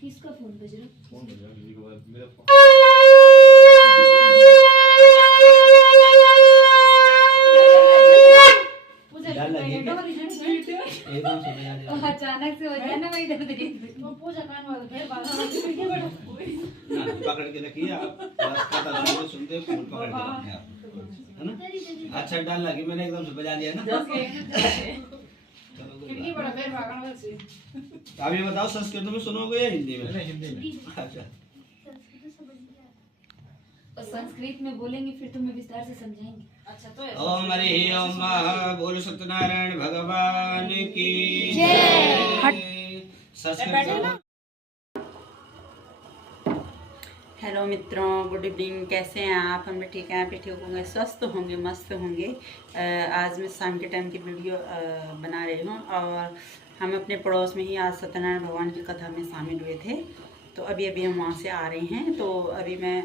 किसका फोन बज रहा? फोन बज रहा किसी के बाद मेरा फोन। डर लगेगा एकदम से बजा दे। अचानक से हो जाए ना, वही दर्द वो पूजा कान वाला फिर बात पकड़ के रखिए आप, बस कथा सुनते फोन पकड़ के रखिए आप, है ना। अच्छा डर लगी, मैंने एकदम से बजा दिया ना। खिड़की बड़ा फिर भागण वाला से। आप ये बताओ संस्कृत में सुनोगे या हिंदी में? हिंदी में। अच्छा और संस्कृत में बोलेंगे फिर तुम्हें विस्तार से समझाएंगे। अच्छा तो ओम हरि ओम महा बोल सत्यनारायण भगवान की जय। संस्कृत। हेलो मित्रों, गुड इवनिंग। कैसे हैं आप? हम भी ठीक हैं, आप भी ठीक होंगे, स्वस्थ होंगे, मस्त होंगे। आज मैं शाम के टाइम की वीडियो बना रही हूँ और हम अपने पड़ोस में ही आज सत्यनारायण भगवान की कथा में शामिल हुए थे। तो अभी हम वहाँ से आ रहे हैं। तो अभी मैं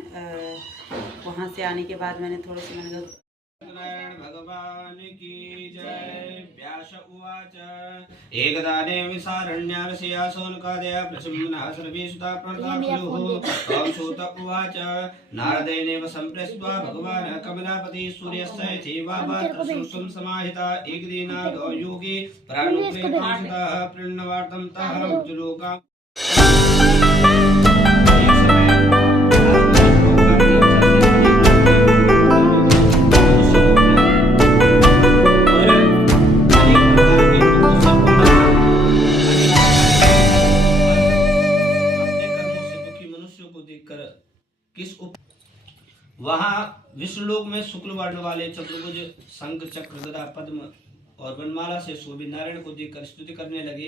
वहाँ से आने के बाद मैंने थोड़े से मैंने सत्यनारायण भगवान की जय। व्यास उवाच एकदा नेमिषारण्यार्षया शौनकादया प्रसन्नः सर्वेषुता प्रणताखलुः। ओम सूत उवाच नारदेनेव सम्प्रस्त्वा भगवान् कमलापति सूर्यस्य थेवावात्रसंस्वं समाहिता एकदिनादो योगी प्राणुप्रेतः प्रणवार्थं तः मुक्तिलोकाम्। वहाँ विष्णुलोक में शुक्ल वर्ण वाले चतुर्भुज शंख चक्र गदा पद्म और वनमाला से शोभित नारायण को देखकर स्तुति करने लगे।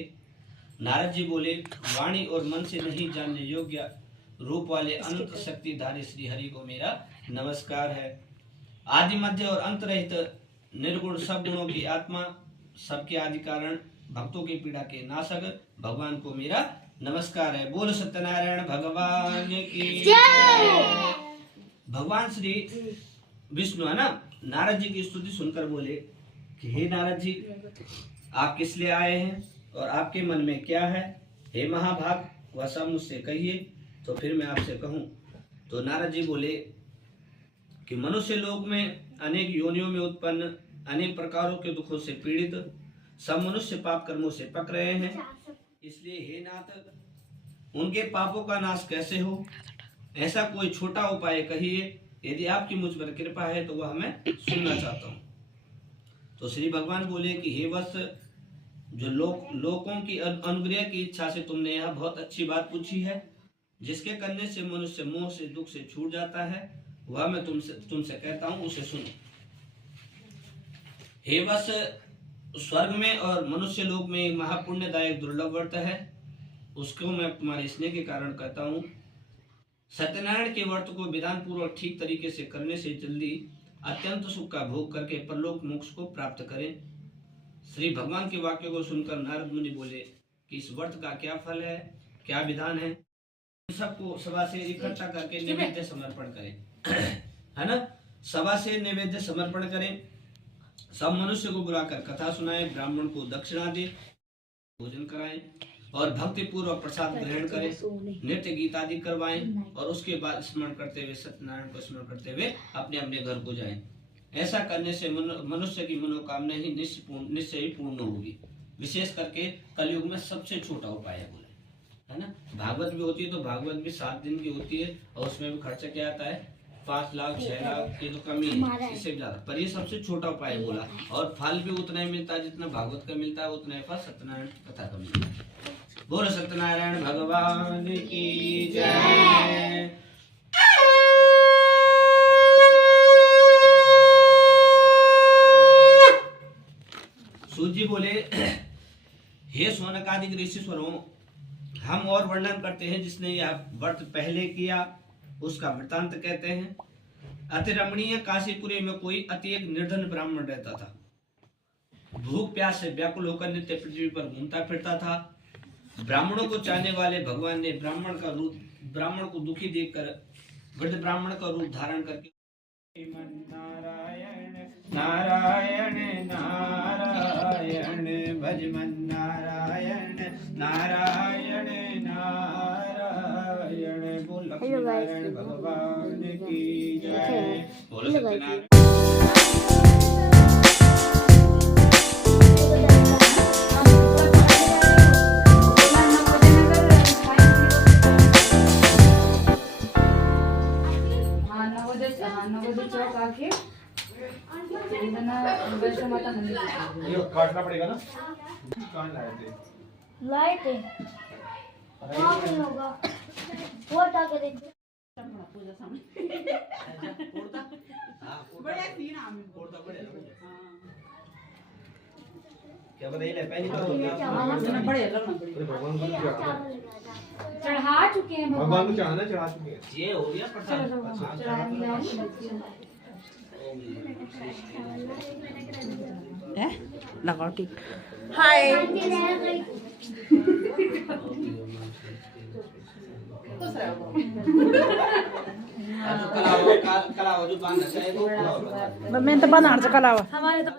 नारद जी बोले, वाणी और मन से नहीं जानने योग्य रूप वाले अनंत शक्तिधारी श्री हरि को मेरा नमस्कार है। आदि मध्य और अंत रहित निर्गुण सब गुणों की आत्मा, सबके आदि कारण, भक्तों की पीड़ा के नाशक भगवान को मेरा नमस्कार है। बोल सत्यनारायण भगवान की जय। भगवान श्री विष्णु है ना, नारद जी की स्तुति सुनकर बोले कि हे नारद जी, आप किस लिए आए हैं और आपके मन में क्या है? हे महाभाग, वह सब मुझसे कहिए तो फिर मैं आपसे कहूँ। तो नारद जी बोले कि मनुष्य लोक में अनेक योनियों में उत्पन्न, अनेक प्रकारों के दुखों से पीड़ित सब मनुष्य पाप कर्मों से पक रहे हैं। इसलिए हे नाथ, उनके पापों का नाश कैसे हो, ऐसा कोई छोटा उपाय कहिए। यदि आपकी मुझ पर कृपा है तो वह मैं सुनना चाहता हूँ। तो श्री भगवान बोले कि हे वत्स, जो लोगों की अनुग्रह की इच्छा से तुमने यह बहुत अच्छी बात पूछी है, जिसके करने से मनुष्य मोह से दुख से छूट जाता है, वह मैं तुमसे कहता हूँ, उसे सुनो। हे वत्स, स्वर्ग में और मनुष्य लोक में एक महापुण्यदायक दुर्लभ व्रत है, उसको मैं तुम्हारे स्नेह के कारण कहता हूँ। सत्यनारायण के व्रत को विधान पूर्वक ठीक तरीके से करने से जल्दी अत्यंत सुख का भोग करके परलोक मोक्ष को प्राप्त करें। श्री भगवान के वाक्य को सुनकर नारद मुनि बोले कि इस व्रत का क्या फल है, क्या विधान है? सबको सभा से इकट्ठा करके नैवेद्य समर्पण करें, है ना। सभा से नैवेद्य समर्पण करें, सब मनुष्य को बुलाकर कथा सुनाएं, ब्राह्मण को दक्षिणा दें, भोजन कराएं और भक्ति पूर्वक प्रसाद ग्रहण करें, नृत्य गीत आदि करवाएं और उसके बाद स्मरण करते हुए, सत्यनारायण को स्मरण करते हुए अपने अपने घर को जाएं। ऐसा करने से मनुष्य की मनोकामना ही निश्चय ही पूर्ण होगी। विशेष करके कलयुग में सबसे छोटा उपाय है, बोले, है ना। भागवत भी होती है तो भागवत भी 7 दिन की होती है और उसमें भी खर्चा क्या आता है? 5 लाख 6 लाख, ये तो कमी है, इससे ज्यादा। पर ये सबसे छोटा उपाय बोला और फल भी उतना ही मिलता है जितना भागवत का मिलता है, उतना ही फल सत्यनारायण कथा का मिलता है। बोल सत्यनारायण भगवान की जय। सूत जी बोले, हे शौनकादिक ऋषिश्वरों, हम और वर्णन करते हैं जिसने यह व्रत पहले किया उसका वृतांत कहते हैं। अति रमणीय काशीपुरी में कोई अति एक निर्धन ब्राह्मण रहता था। भूख प्यास से व्याकुल होकर नित्य पृथ्वी पर घूमता फिरता था। ब्राह्मणों को चाहने वाले भगवान ने ब्राह्मण को दुखी देखकर वृद्ध ब्राह्मण का रूप धारण करके नारायण नारायण नारायण भज मन नारायण नारायण नारायण सत्यनारायण भगवान की जय। बोलो सत्यनारायण। नवोदय चौक आके वैष्णो माता मंदिर ये काटना पड़ेगा ना। कहाँ लाए थे? लाइट है वहाँ पे होगा वो हटा के देखो पूजा सामने बढ़िया सीन आमी कोड़ता बढ़िया। क्या बताइए ले पहली बार हो गया। बढ़िया लगना बढ़िया। अरे भगवान को चढ़ाना। चढ़ा चुके हैं भगवान को चढ़ाना चढ़ा चुके हैं। ये हो गया प्रसाद। है लगाओ ठीक। हाय कलावा जो बांध रखा है वो मैं तो बनाना से कलावा हमारे तो